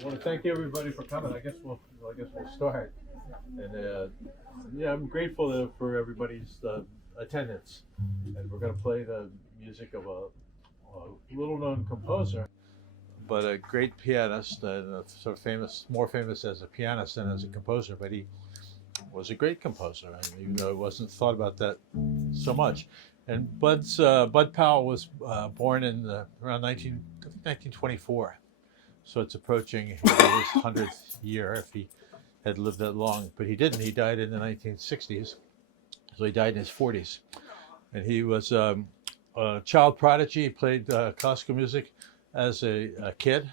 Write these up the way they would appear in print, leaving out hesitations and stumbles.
I want to thank everybody for coming. I guess we'll start. And yeah, I'm grateful for everybody's attendance. And we're going to play the music of a little-known composer, but a great pianist, sort of famous, more famous as a pianist than as a composer. But he was a great composer, and even though it wasn't thought about that so much. And Bud Powell was born in around 1924. So it's approaching his 100th year if he had lived that long. But he didn't. He died in the 1960s. So he died in his 40s. And he was a child prodigy. He played classical music as a kid.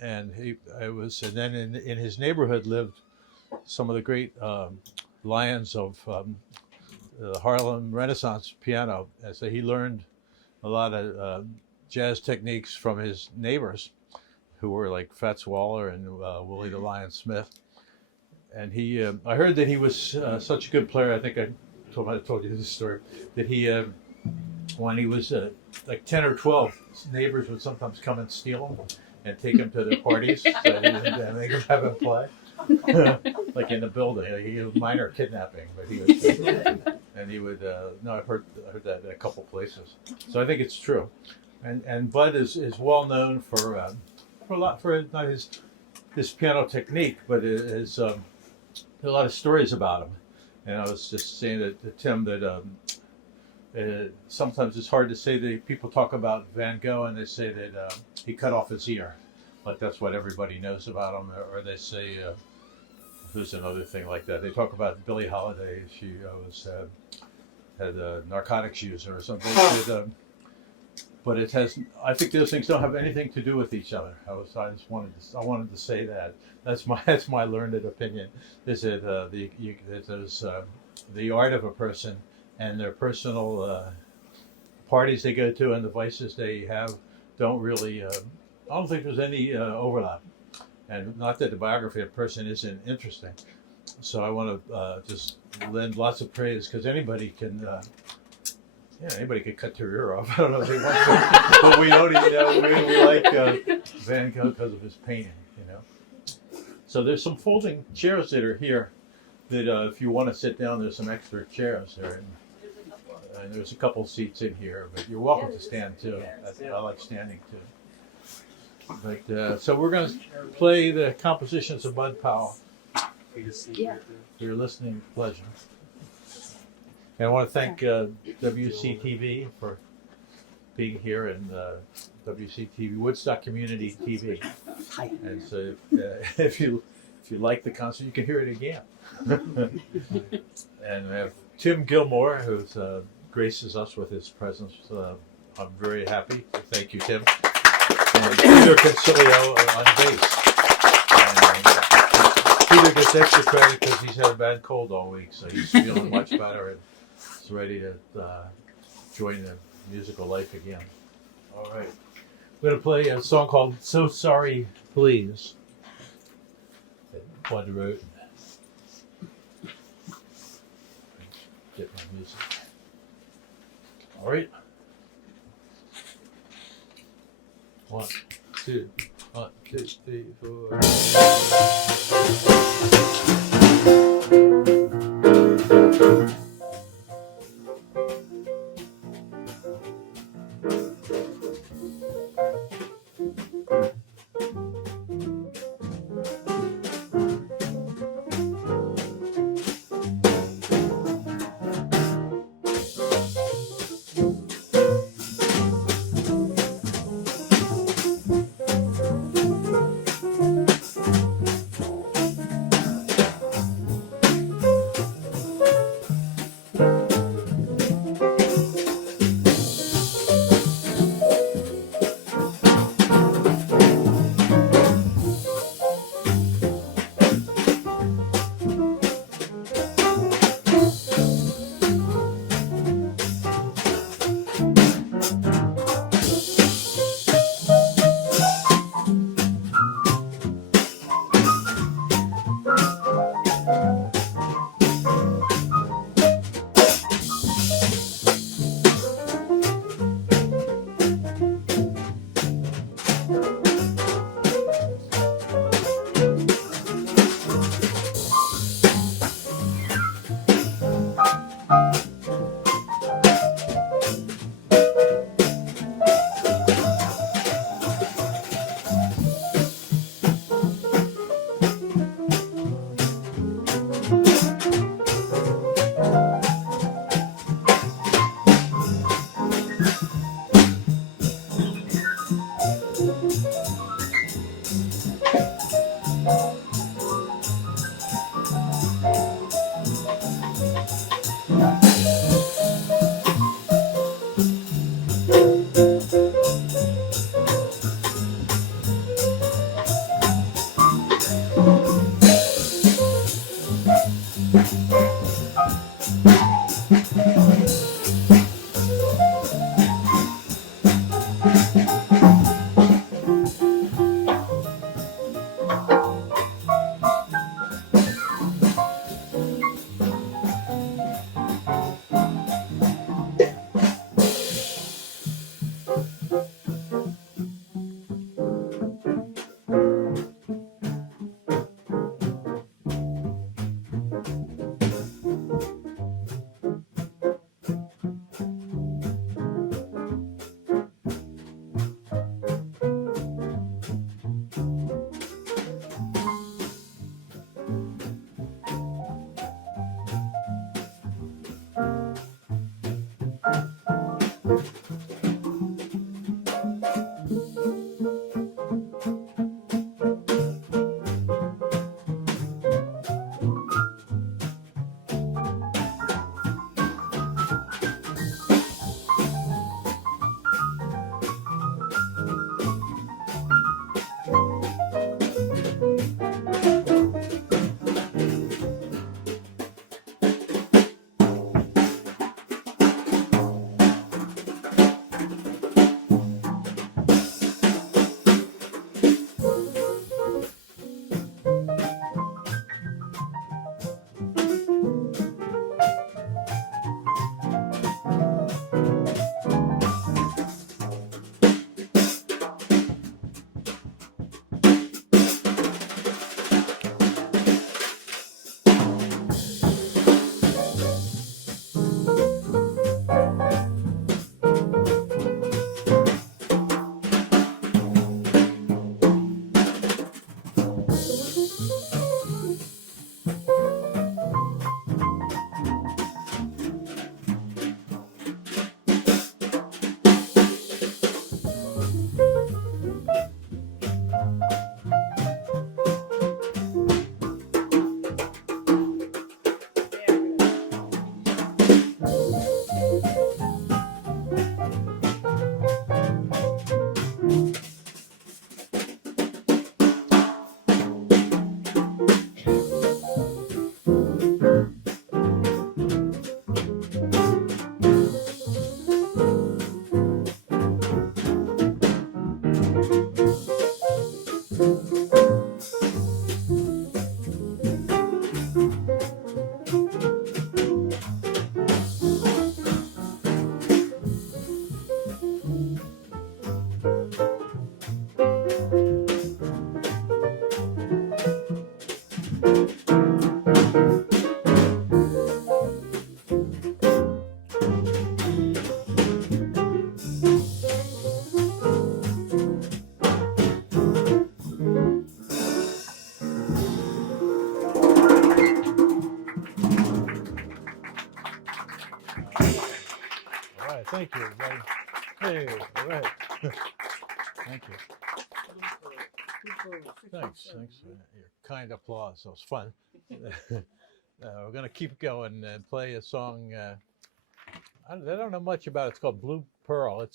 And then in his neighborhood lived some of the great lions of the Harlem Renaissance piano. And so he learned a lot of jazz techniques from his neighbors, who were like Fats Waller and Willie the Lion Smith. And I heard that he was such a good player. I think I told you this story, that he, when he was like 10 or 12, neighbors would sometimes come and steal him and take him to their parties, so he would make him have him play. Like in the building, like he was minor kidnapping, but he was, and he would, no, I've heard that in a couple places. So I think it's true. And Bud is well known for not his piano technique, but there are a lot of stories about him. And I was just saying to Tim that sometimes it's hard to say that people talk about Van Gogh and they say that he cut off his ear, like that's what everybody knows about him, or they say there's another thing like that. They talk about Billie Holiday. She had a narcotics user or something. But it has. I think those things don't have anything to do with each other. I wanted to say that. That's my learned opinion. Is that the art of a person and their personal parties they go to and the vices they have don't really. I don't think there's any overlap, and not that the biography of a person isn't interesting. So I want to just lend lots of praise, because anybody can. Anybody could cut their ear off. I don't know if they want to, but we we like Van Gogh because of his painting, So there's some folding chairs that are here that if you want to sit down, there's some extra chairs there. And there's a couple seats in here, but you're welcome to stand too. I like standing too. But so we're going to play the compositions of Bud Powell. For your listening pleasure. And I want to thank WCTV for being here, and WCTV Woodstock Community TV. And so if you like the concert, you can hear it again. And we have Tim Gilmore, who graces us with his presence. I'm very happy. Thank you, Tim. And Peter Concilio on bass. And Peter gets extra credit because he's had a bad cold all week, so he's feeling much better and is ready to join the musical life again. All right. We're going to play a song called So Sorry, Please that Bud wrote. Get my music. All right. 1, 2, 3, 4. Thank you, everybody. Hey, all right. Thank you. Thanks for your kind applause. That was fun. We're going to keep going and play a song. I don't know much about it. It's called Blue Pearl.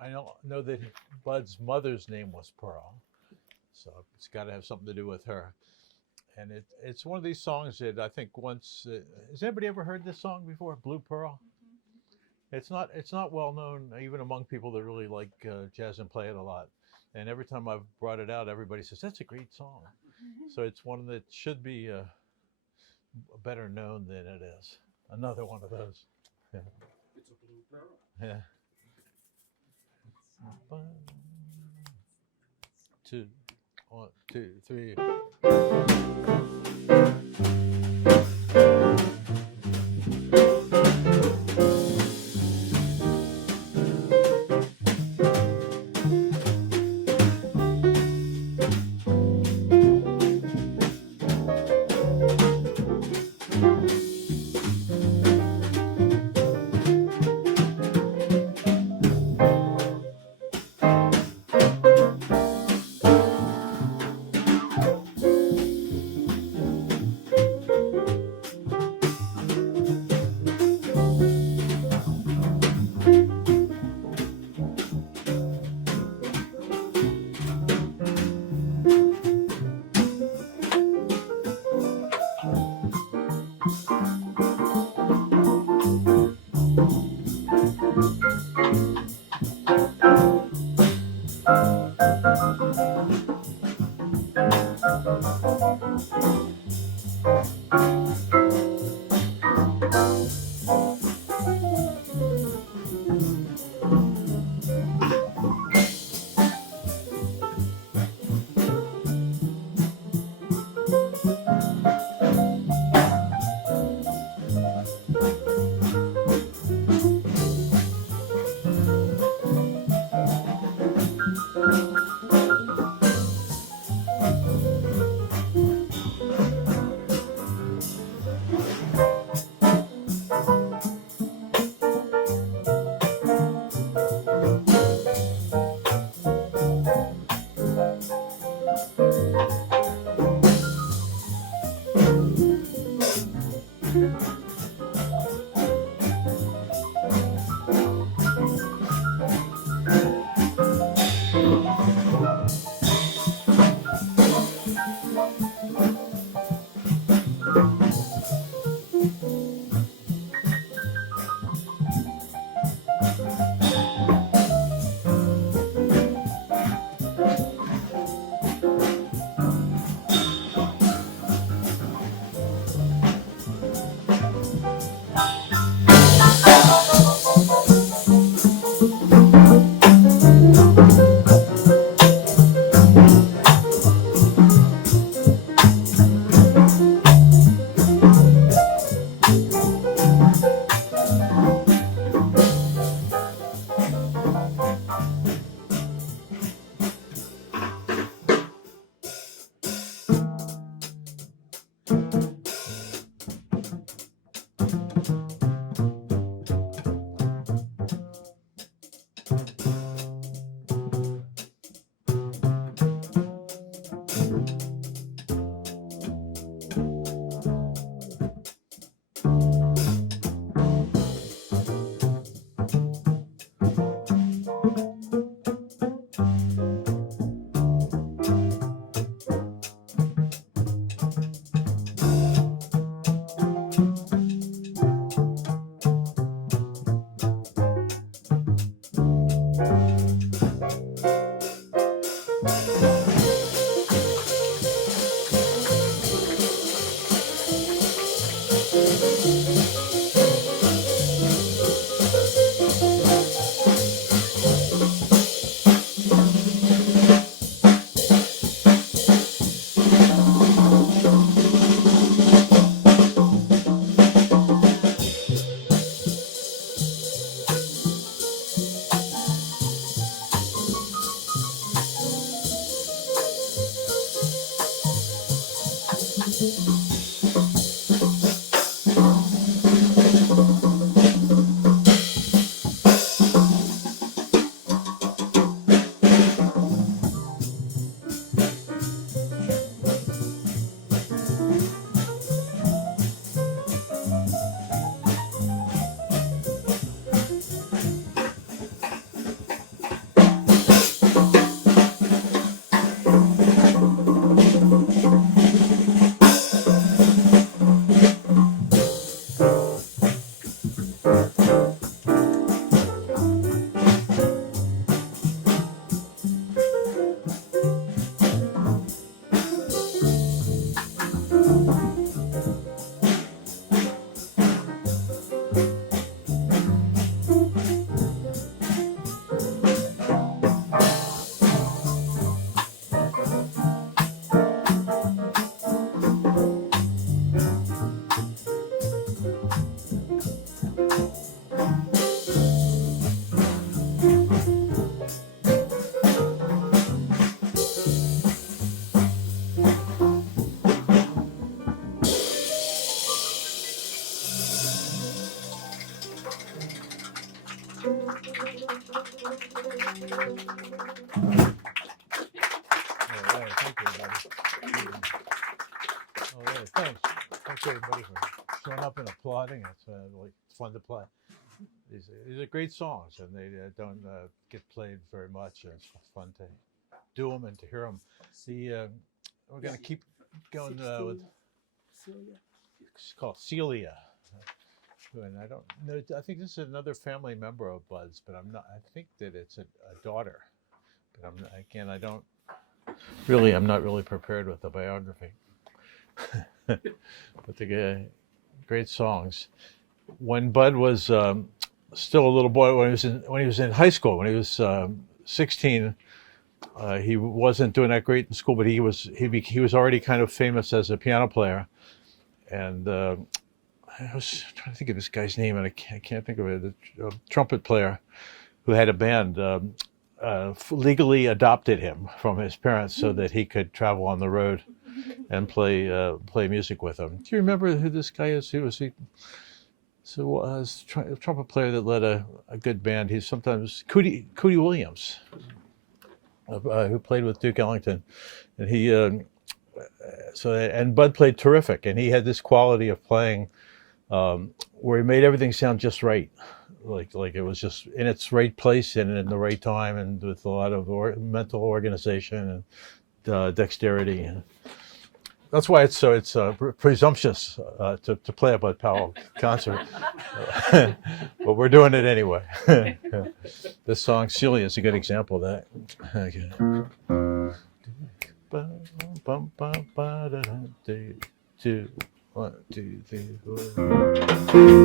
I don't know that Bud's mother's name was Pearl, so it's got to have something to do with her. And it's one of these songs that I think once. Has anybody ever heard this song before? Blue Pearl. It's not well known even among people that really like jazz and play it a lot. And every time I've brought it out, everybody says that's a great song. So it's one that should be better known than it is. Another one of those. Yeah. It's a blue pearl. Yeah. 1, 2, 1, 2, 3. Thanks. Thanks everybody for showing up and applauding. It's fun to play. These are great songs, and they don't get played very much. And it's fun to do them and to hear them. We're going to keep going with. Celia. It's called Celia. And I don't know. I think this is another family member of Bud's, but I'm not. I think that it's a daughter. But I'm not really prepared with the biography. But the great songs. When Bud was still a little boy, when he was in high school, when he was 16, he wasn't doing that great in school, but he was already kind of famous as a piano player. And I was trying to think of this guy's name, and I can't think of it. The trumpet player who had a band legally adopted him from his parents so that he could travel on the road and play music with them. Do you remember who this guy is? He a trumpet player that led a good band. He's sometimes Cootie Williams, who played with Duke Ellington, and and Bud played terrific, and he had this quality of playing where he made everything sound just right, like it was just in its right place and in the right time, and with a lot of mental organization and dexterity. That's why it's presumptuous to play a Bud Powell concert, but we're doing it anyway. This song "Celia" is a good example of that. Okay. 2, 1, 2, 3, 4.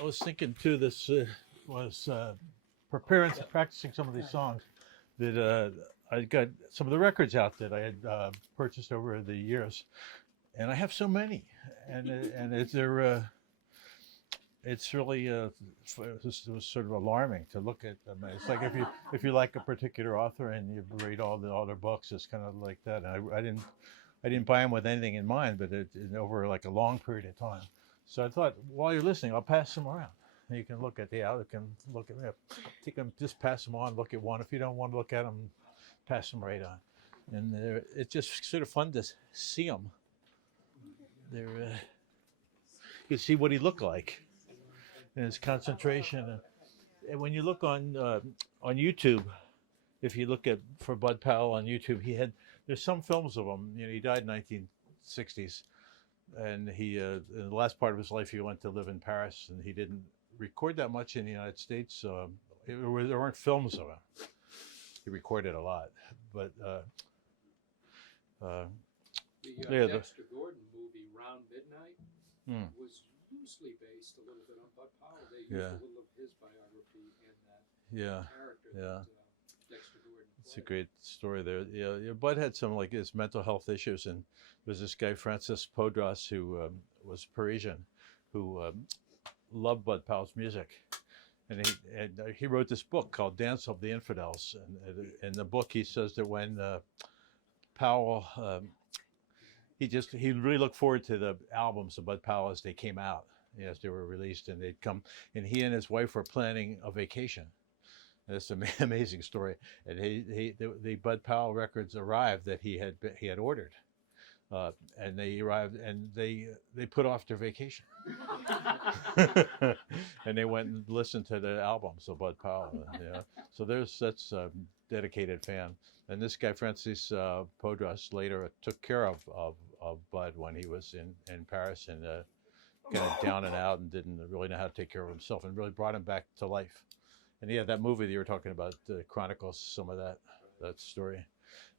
I was thinking too. This was preparing, practicing some of these songs. That I got some of the records out that I had purchased over the years, and I have so many, and it's really this was sort of alarming to look at them. It's like if you like a particular author and you read all their books, it's kind of like that. And I didn't buy them with anything in mind, but over like a long period of time. So I thought, while you're listening, I'll pass them around. And you can look at them, take them, just pass them on, look at one. If you don't want to look at them, pass them right on. And it's just sort of fun to see them. You see what he looked like and his concentration. And when you look on YouTube, if you look for Bud Powell on YouTube, there's some films of him. You know, he died in 1960s, and in the last part of his life, he went to live in Paris, and he didn't record that much in the United States. There weren't films of him. He recorded a lot, but Dexter Gordon movie Round Midnight was loosely based a little bit on Bud Powell. They used a little of his biography in that character. That, Dexter Gordon played. It's a great story there. Yeah, Bud had some like his mental health issues, and there was this guy Francis Podras who was Parisian, who loved Bud Powell's music, and he wrote this book called Dance of the Infidels. And in the book, he says that when Powell, he really looked forward to the albums of Bud Powell as they came out, as they were released, and they'd come, and he and his wife were planning a vacation. And it's an amazing story. And the Bud Powell records arrived that he had ordered. And they arrived, and they put off their vacation, and they went and listened to the albums of Bud Powell. So that's a dedicated fan. And this guy Francis Podras later took care of Bud when he was in Paris, and kind of down and out, and didn't really know how to take care of himself, and really brought him back to life. And that movie that you were talking about chronicles some of that story.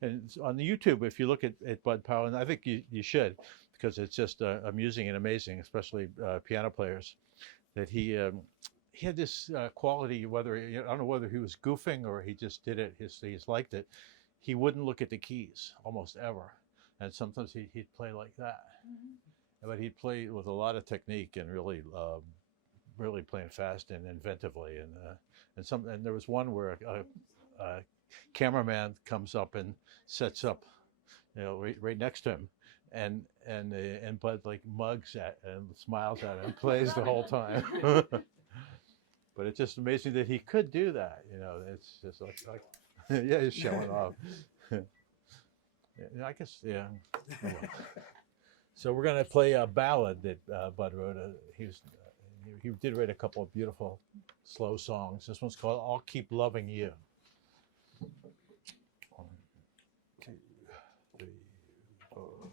And on the YouTube, if you look at Bud Powell, and I think you should, because it's just amusing and amazing, especially piano players, that he had this quality, I don't know whether he was goofing or he just did it, he just liked it. He wouldn't look at the keys almost ever. And sometimes he'd play like that. Mm-hmm. But he'd play with a lot of technique and really playing fast and inventively. And there was one where a cameraman comes up and sets up, right next to him, and Bud like mugs at and smiles at him and plays the whole time. But it's just amazing that he could do that. It's just like he's showing off. I guess So we're gonna play a ballad that Bud wrote. He did write a couple of beautiful slow songs. This one's called "I'll Keep Loving You." 1, 2, 3, 4.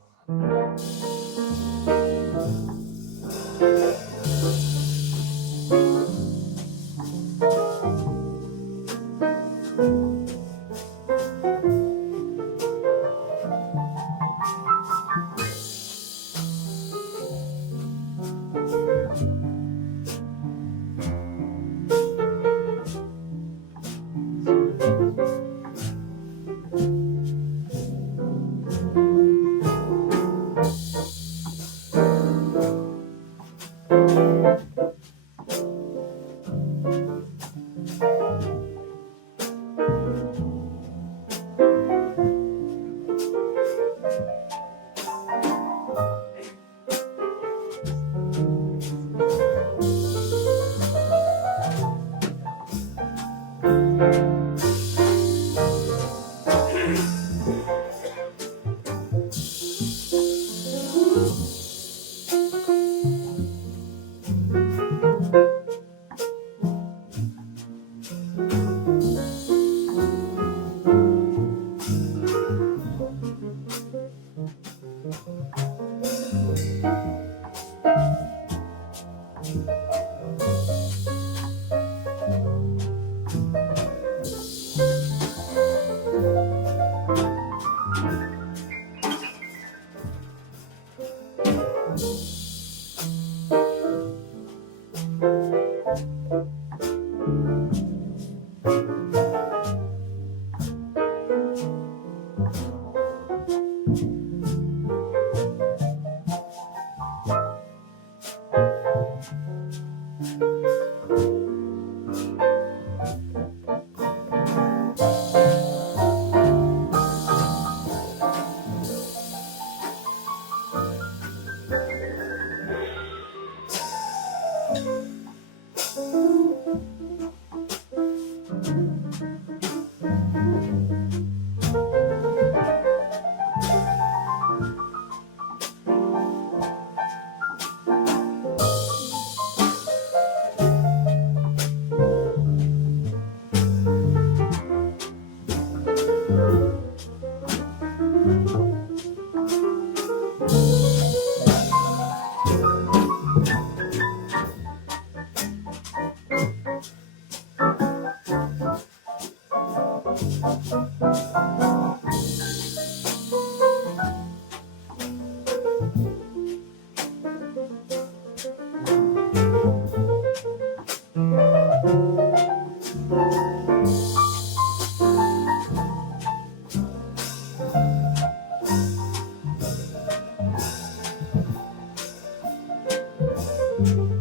Thank you.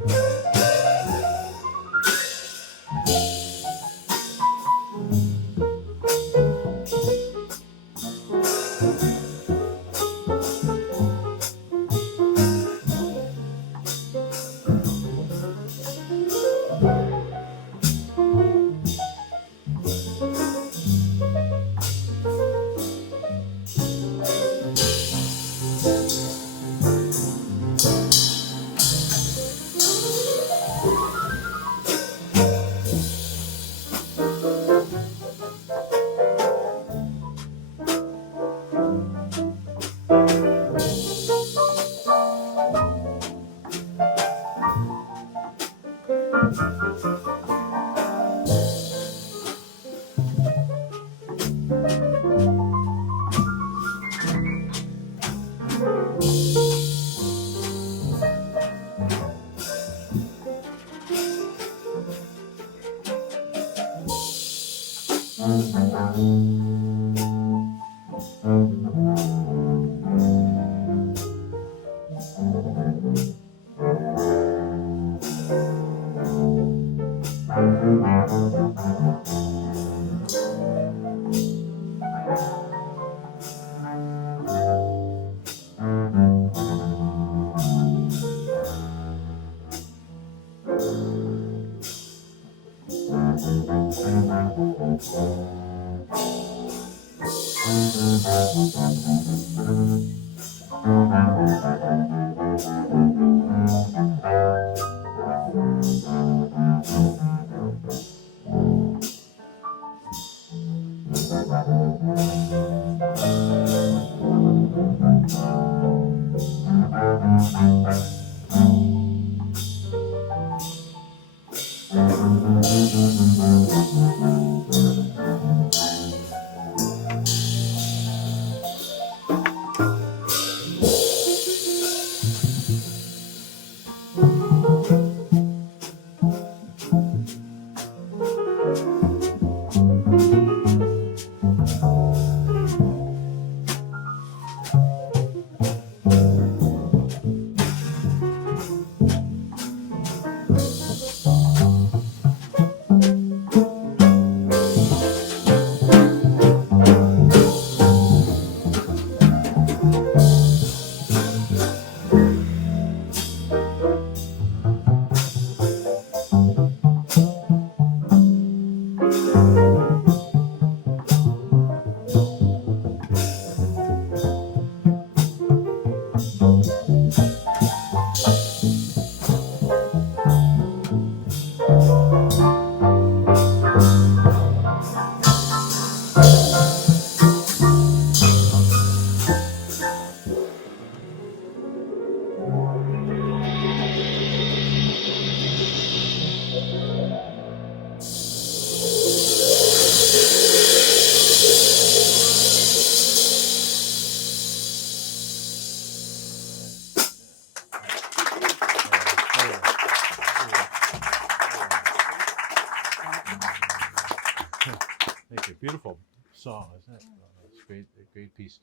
Beautiful song, isn't it? It's great, a great piece.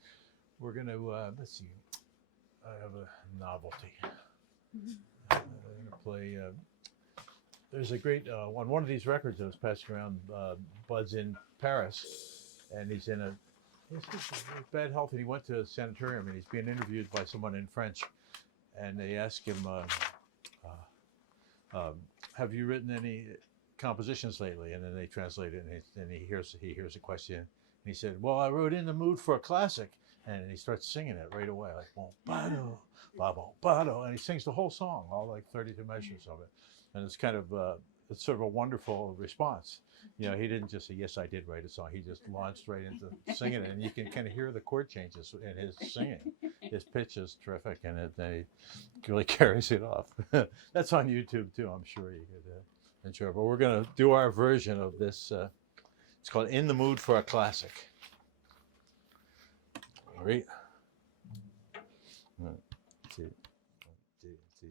We're going to, let's see, I have a novelty. I'm going to play, there's a great, on one of these records that was passing around, Bud's in Paris, and he's in he's bad health, and he went to a sanitarium, and he's being interviewed by someone in French, and they ask him, have you written any compositions lately? And then they translate it, and he hears a question, and he said, well, I wrote In the Mood for a Classic, and he starts singing it right away, like bon bado, ba bon bado, and he sings the whole song, all like 32 measures of it, and it's kind of it's sort of a wonderful response. You know, he didn't just say, yes, I did write a song. He just launched right into singing it, and you can kind of hear the chord changes in his singing. His pitch is terrific, and it really carries it off. That's on YouTube too, I'm sure you could enjoy. But we're going to do our version of this. It's called In the Mood for a Classic. All right. 1, 2, 1, 2, 3.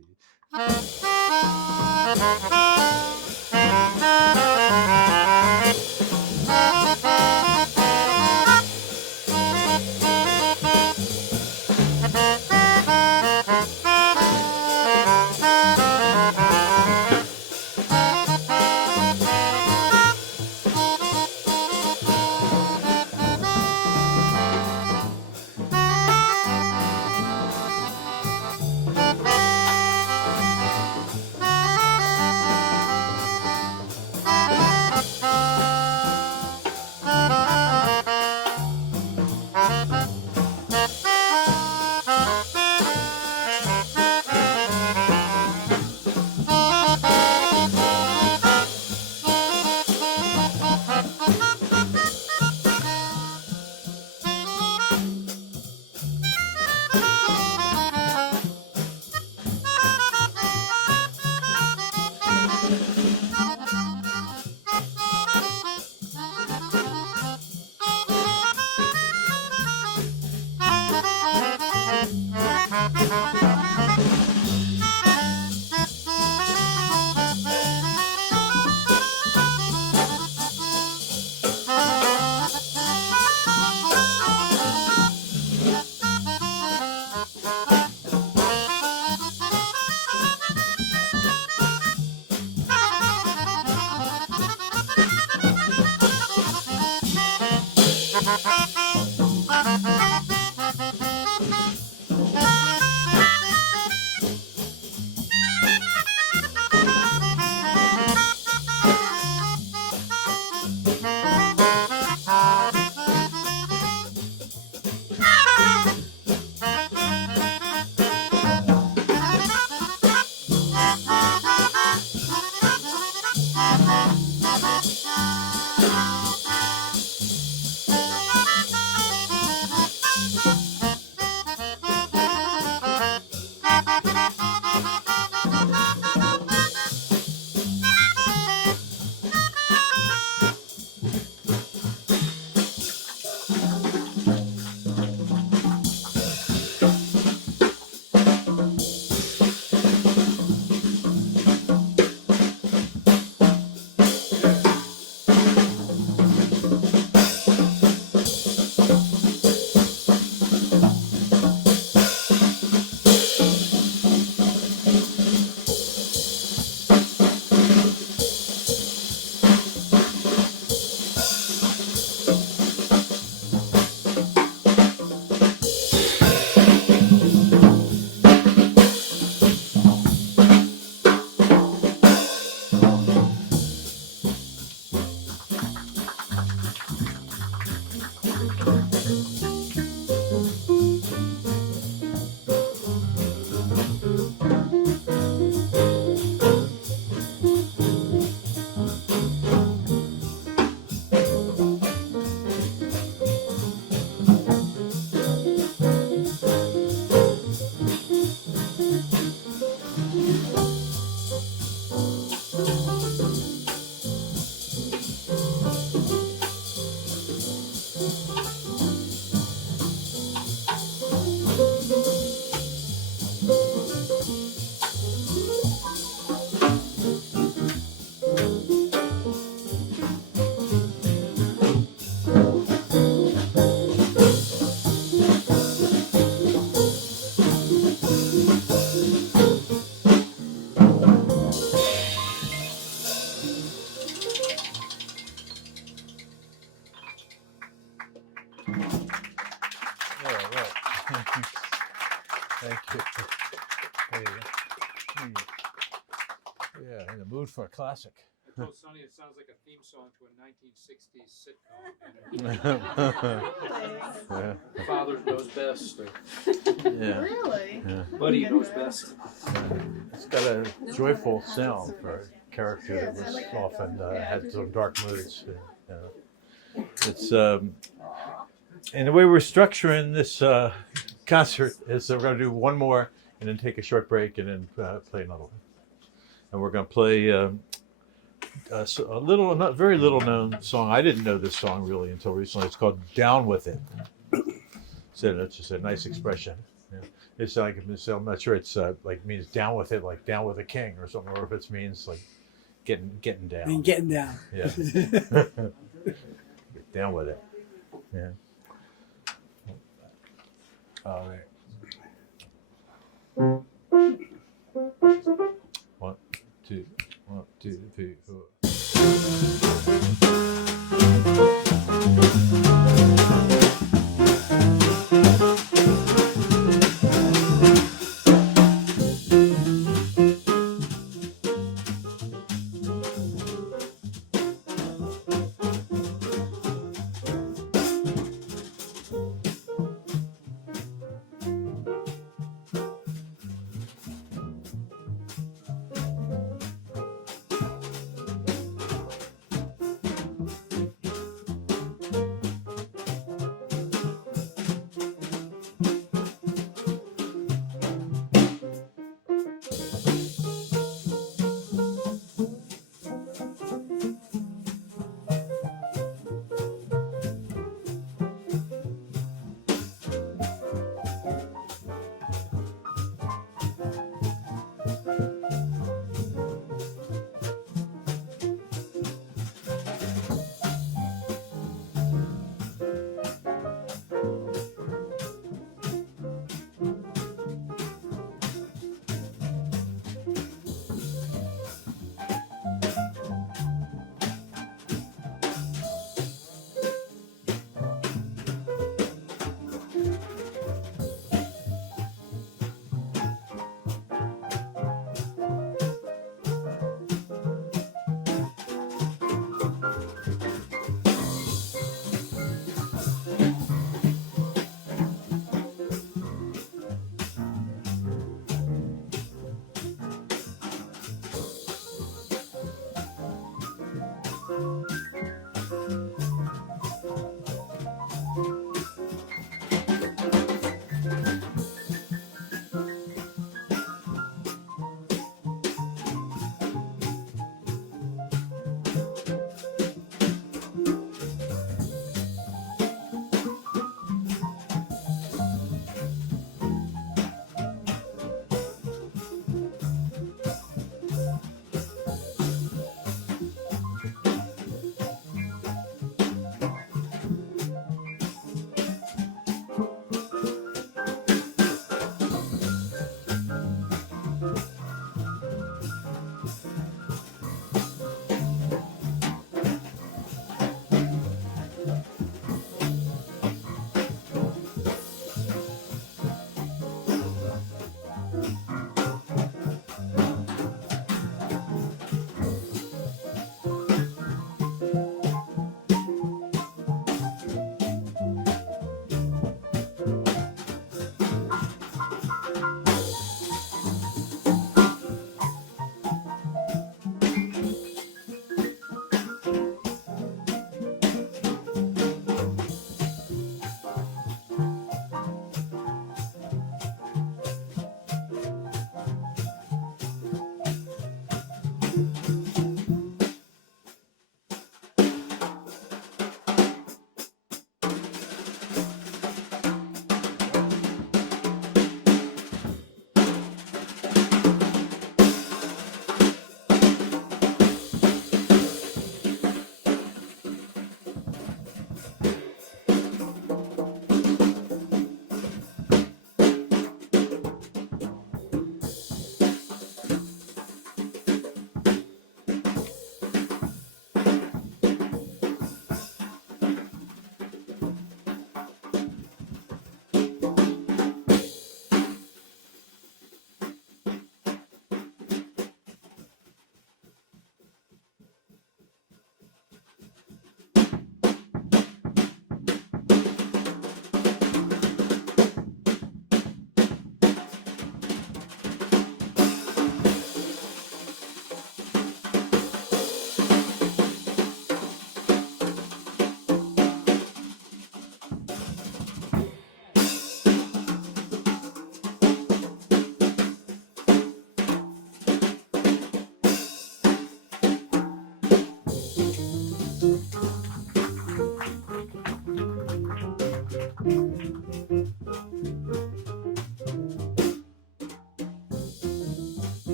Thank you. There you go. Yeah, in the mood for a classic. I told Sonny it sounds like a theme song to a 1960s sitcom. Yeah. Father knows best. Yeah. Really? Yeah. Buddy knows best. It's got a joyful sound for a character that was often had some dark moods. You know. It's and the way we're structuring this concert is we're going to do one more and then take a short break and then play another one. And we're going to play a little, not very little known song. I didn't know this song really until recently. It's called "Down with It." So that's just a nice expression. Yeah. It's like, I'm not sure it's like means down with it, like down with a king or something, or if it means like getting down. I mean, getting down. Yeah. Get down with it. Yeah. All right. 1, 2, 1, 2, 3, 4.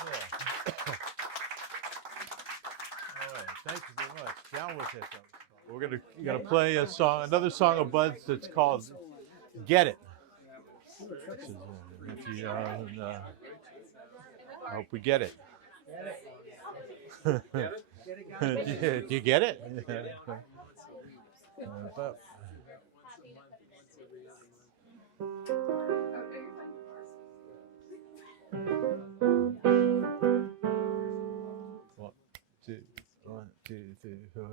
All right, thank you very much. Down with it. We're gonna play a song, another song of Bud's that's called "Get It." I hope we get it. Do you get it? One, two, three, four.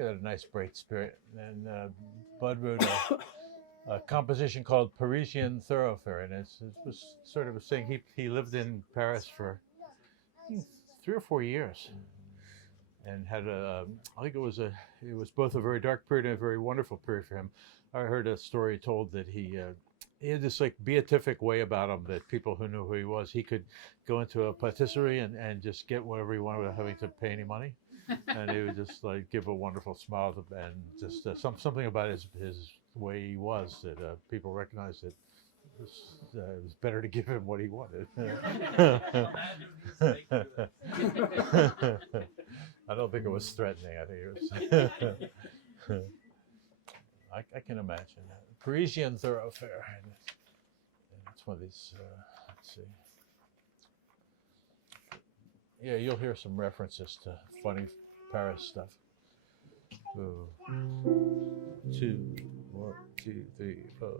got a nice bright spirit. And Bud wrote a composition called Parisian Thoroughfare, and it was sort of a thing. He lived in Paris for 3 or 4 years, and had I think it was both a very dark period and a very wonderful period for him. I heard a story told that he had this like beatific way about him, that people who knew who he was, he could go into a patisserie and just get whatever he wanted without having to pay any money. And he would just like give a wonderful smile and just something about his way he was that people recognized that it was better to give him what he wanted. I don't think it was threatening. I think it was. I can imagine that. Parisian Thoroughfare. And it's one of these. Let's see. Yeah, you'll hear some references to funny Paris stuff. 2, 1, 2, 3, 4.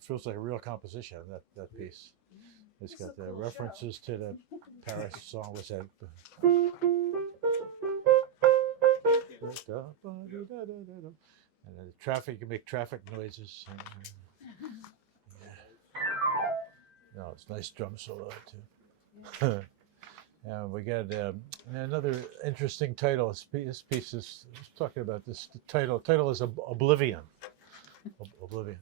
Feels like a real composition, that piece. It's got the references to the Paris song, was that? And the traffic, you can make traffic noises. No, it's a nice drum solo too. And we got another interesting title. This piece is talking about this. The title is Oblivion. Oblivion.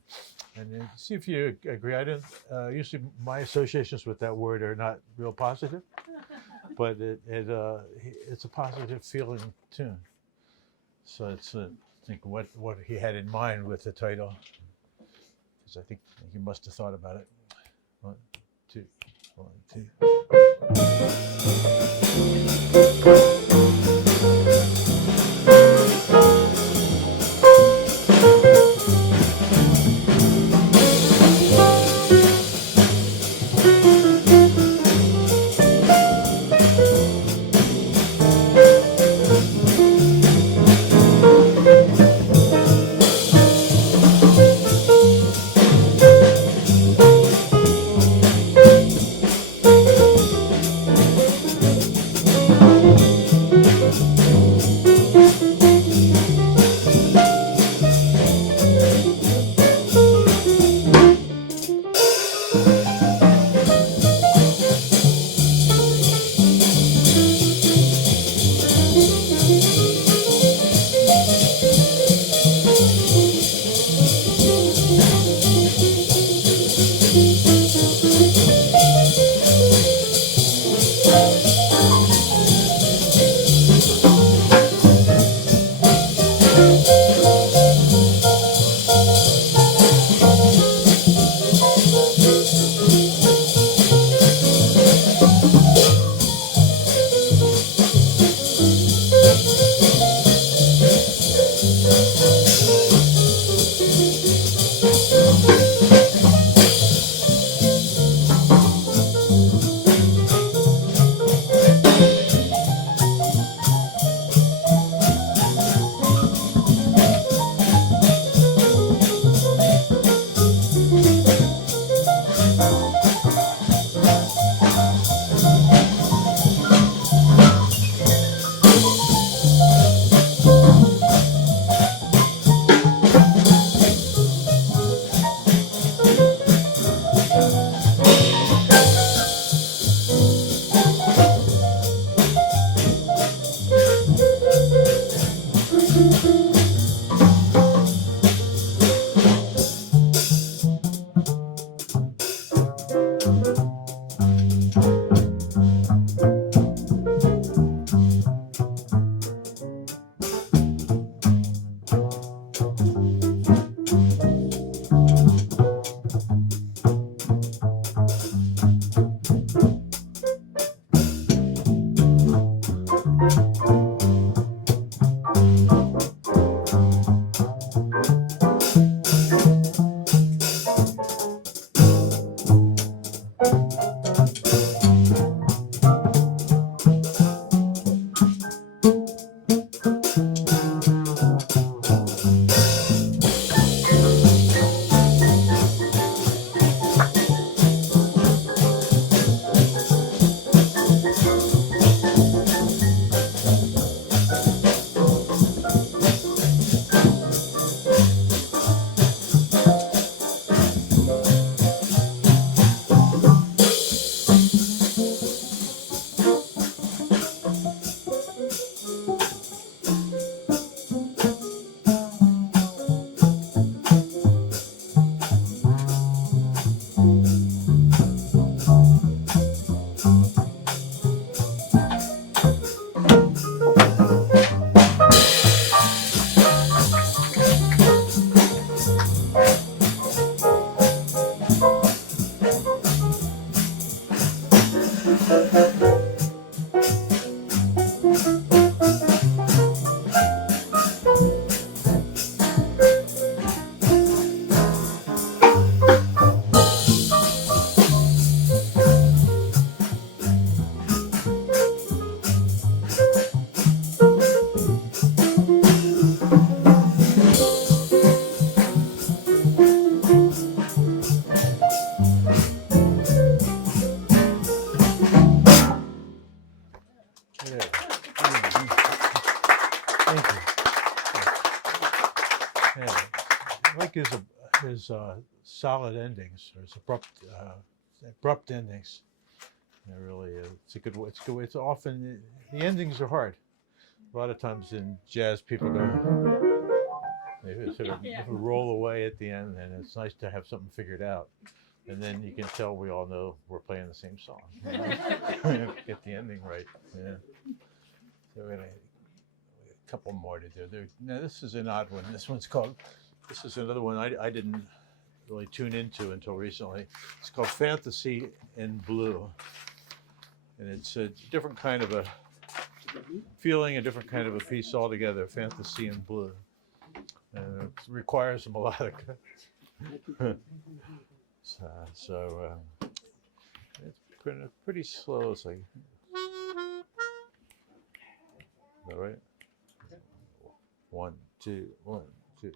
And see if you agree. I didn't. Usually, my associations with that word are not real positive, but it's a positive feeling tune. So it's I think what he had in mind with the title, because I think he must have thought about it. 1, 2, 1, 2. Yeah. Thank you. Yeah. I like his solid endings, or his abrupt endings. It really is. It's a good. It's good. It's often the endings are hard. A lot of times in jazz, people go, they sort of roll away at the end, and it's nice to have something figured out. And then you can tell we all know we're playing the same song. You know? Get the ending right. Yeah. So we're gonna a couple more to do. Now this is an odd one. This is another one I didn't really tune into until recently. It's called Fantasy in Blue. And it's a different kind of a feeling, a different kind of a piece altogether, Fantasy in Blue. And it requires a melodic. So it's pretty slow. It's like, all right. 1, 2, 1, 2.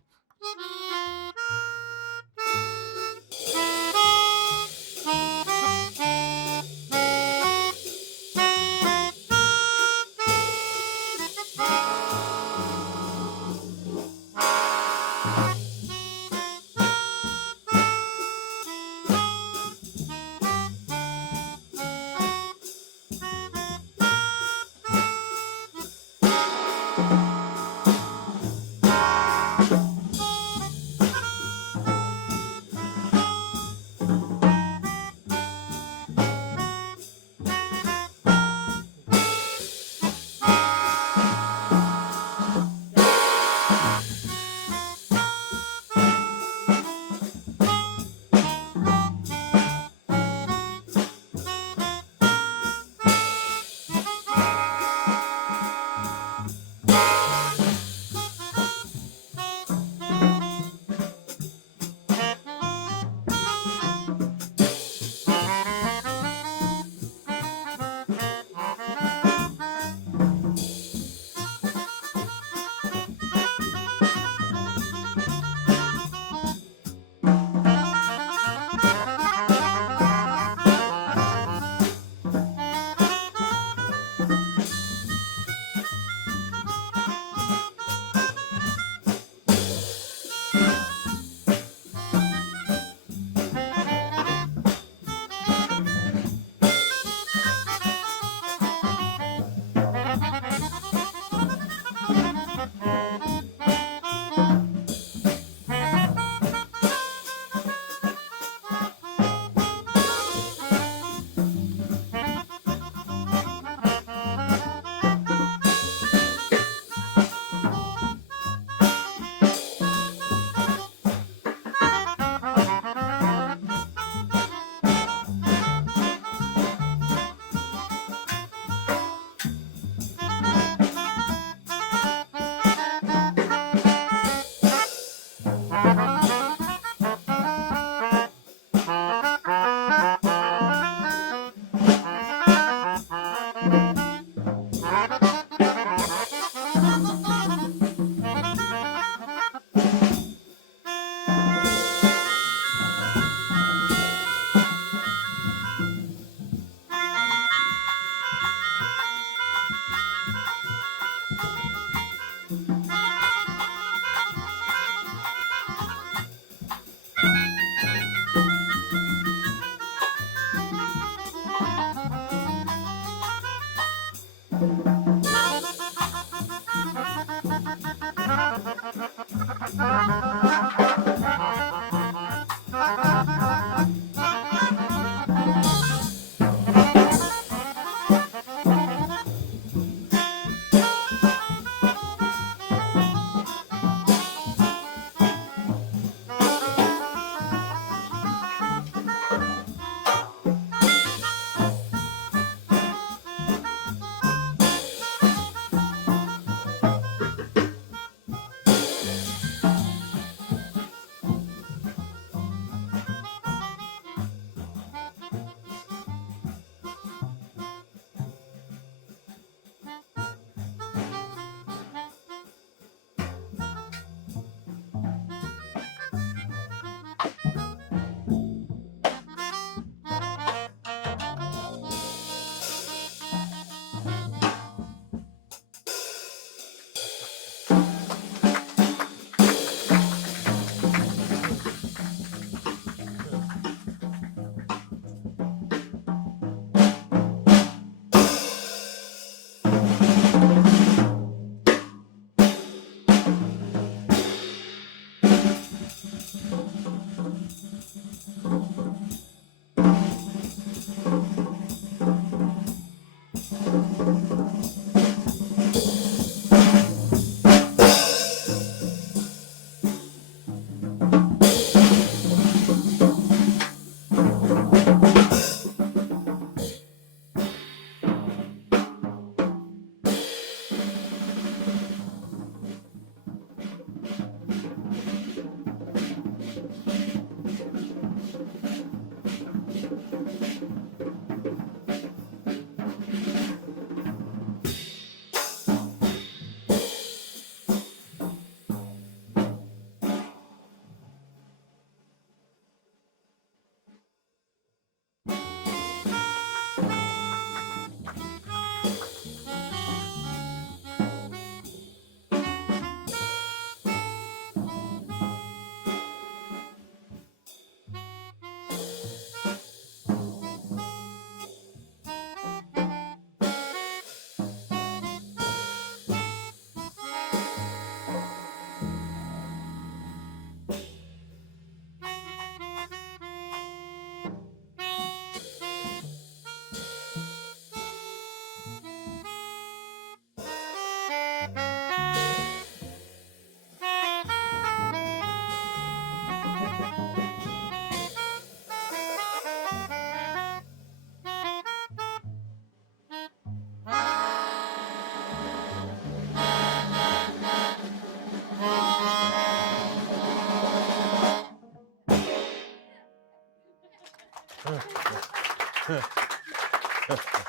Thank you.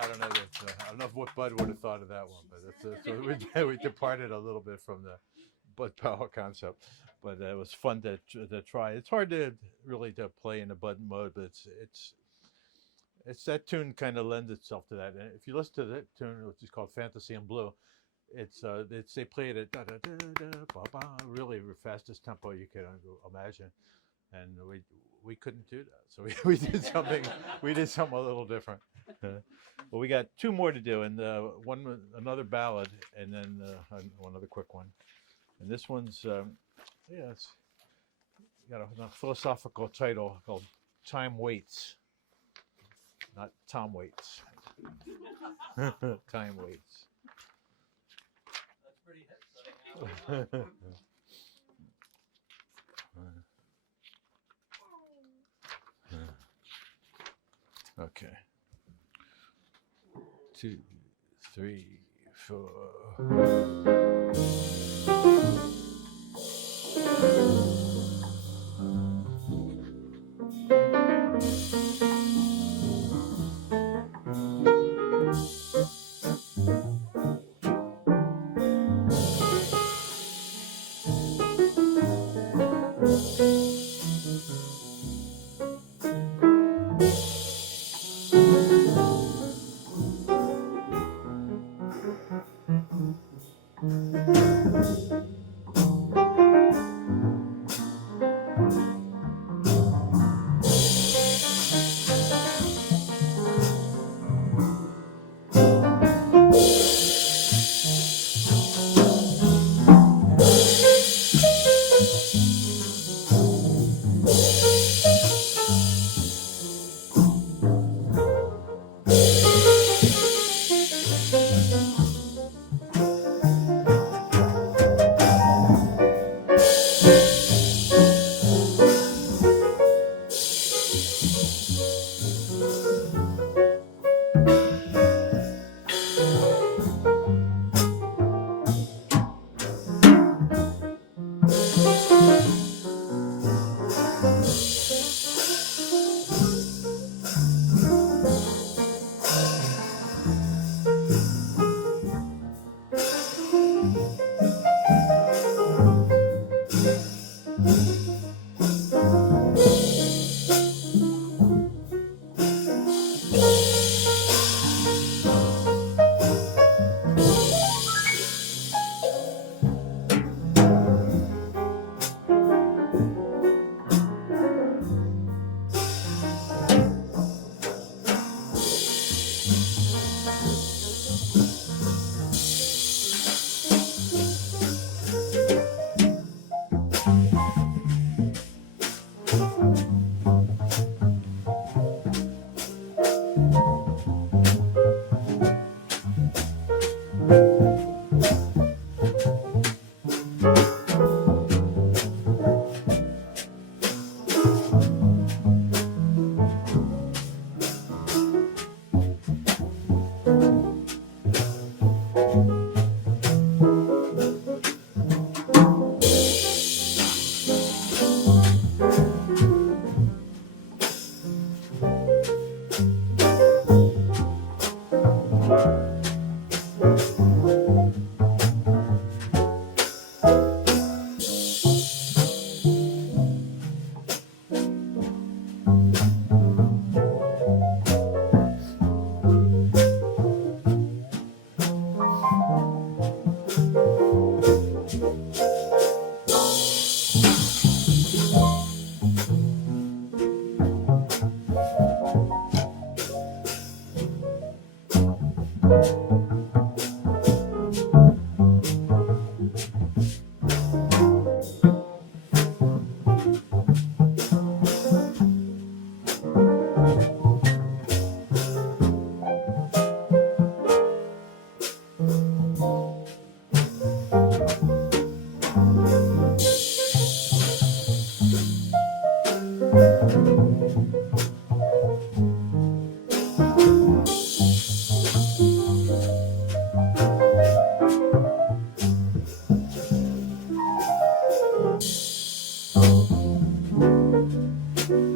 I don't know that, I don't know what Bud would have thought of that one, but so we departed a little bit from the Bud Powell concept, but it was fun to try. It's hard to really to play in a Bud mode, but it's that tune kind of lends itself to that. And if you listen to that tune, which is called Fantasy in Blue, it's they play it at da, da, da, da, ba, ba, really the fastest tempo you can imagine, and we couldn't do that, so we did something a little different. Well, we got two more to do, and another ballad, and then one other quick one, and this one's it's got a philosophical title called "Time Waits," not Tom Waits. Time Waits. That's pretty hit. Okay. 2, 3, 4.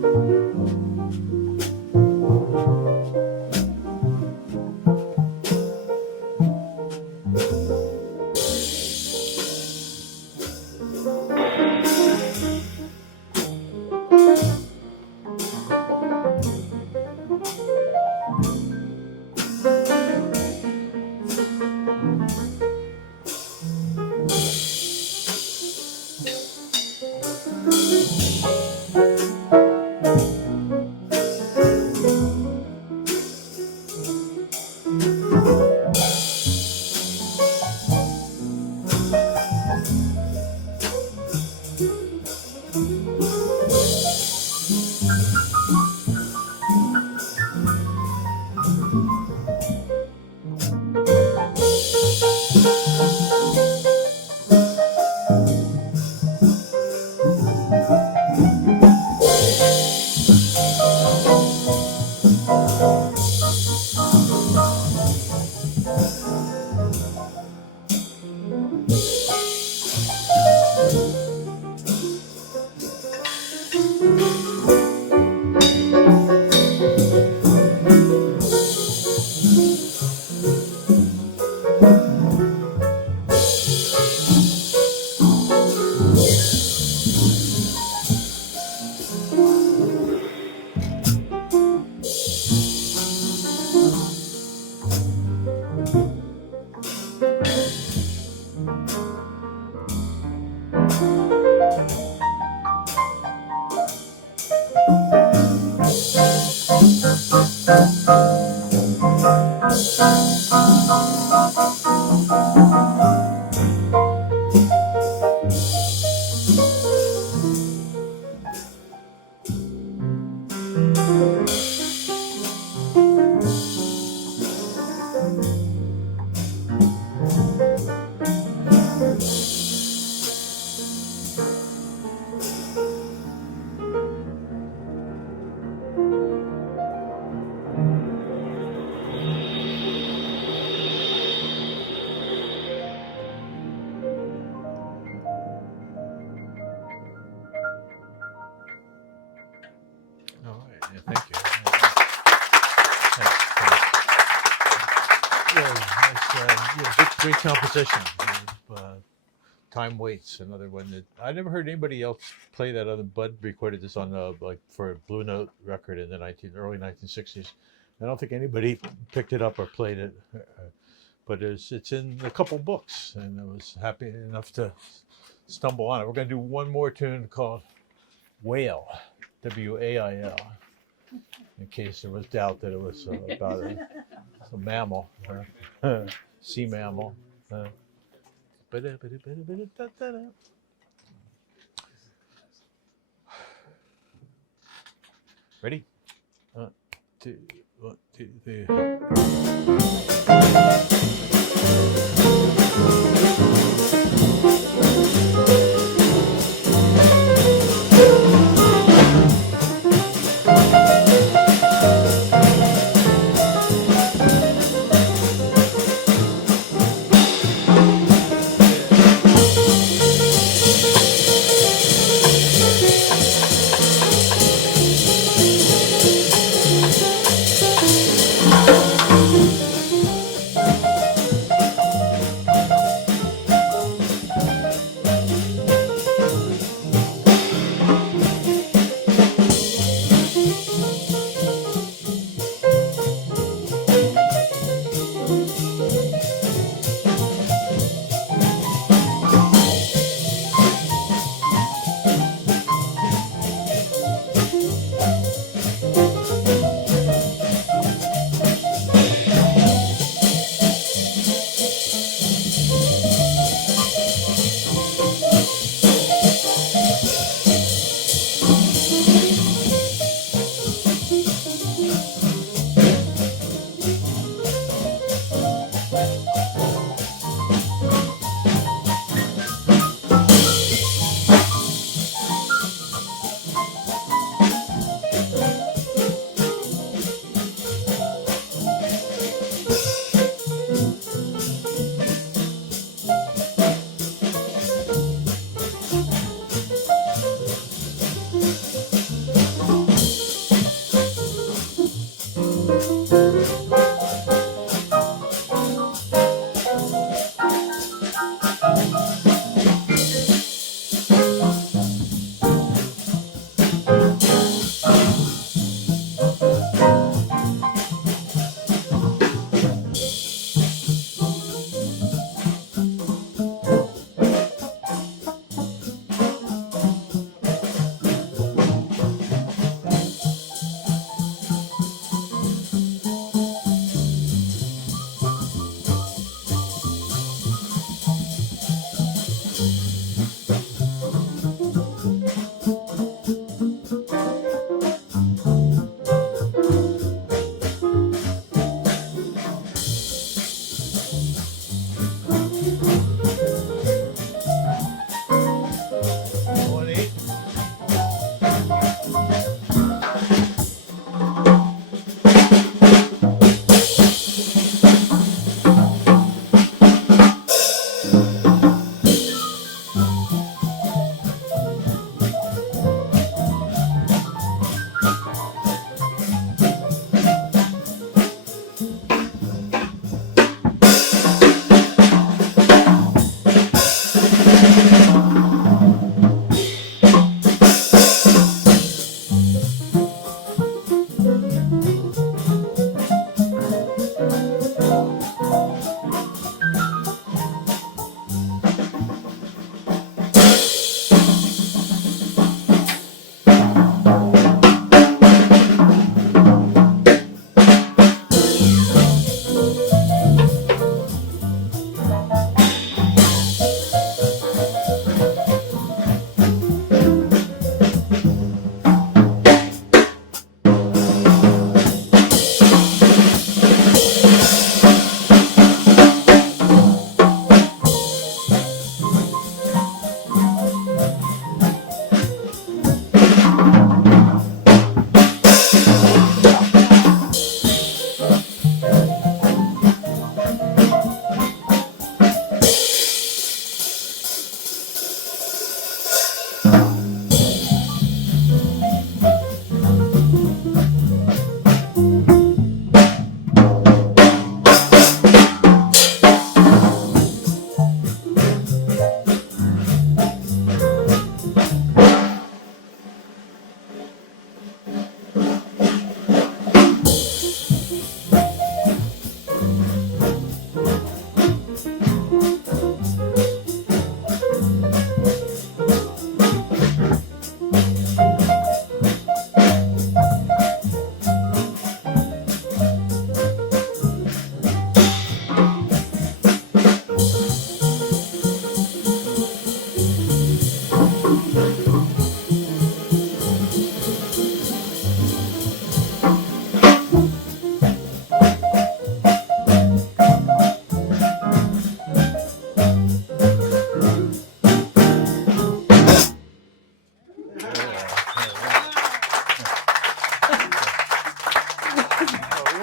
Thank you. Great composition. Time Waits, another one that I never heard anybody else play that other. Bud recorded this on like for a Blue Note record in the early 1960s. I don't think anybody picked it up or played it, but it's in a couple books, and I was happy enough to stumble on it. We're going to do one more tune called Whale, W-A-I-L, in case there was doubt that it was about a mammal, sea mammal. Ready? 1, 2, 1, 2, 3.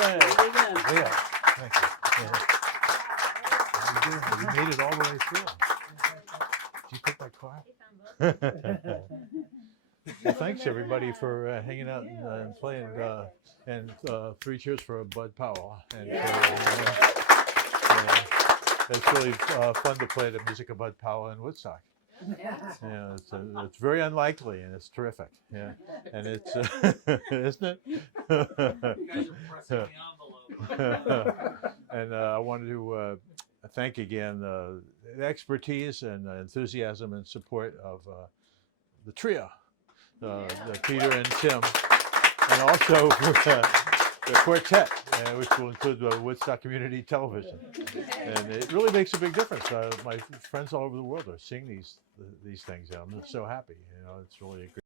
right. Again. Yeah. Thank you. Yeah. You made it all the way through. Did you take my car? Well, thanks everybody for hanging out and playing. And 3 cheers for Bud Powell. And it's really fun to play the music of Bud Powell in Woodstock. Yeah, it's very unlikely and it's terrific. Yeah, and it's isn't it? You guys are pressing the envelope. And I wanted to thank again the expertise and enthusiasm and support of the trio, Peter and Tim, and also the quartet, which will include Woodstock Community Television. And it really makes a big difference. My friends all over the world are seeing these things. I'm just so happy. It's really a great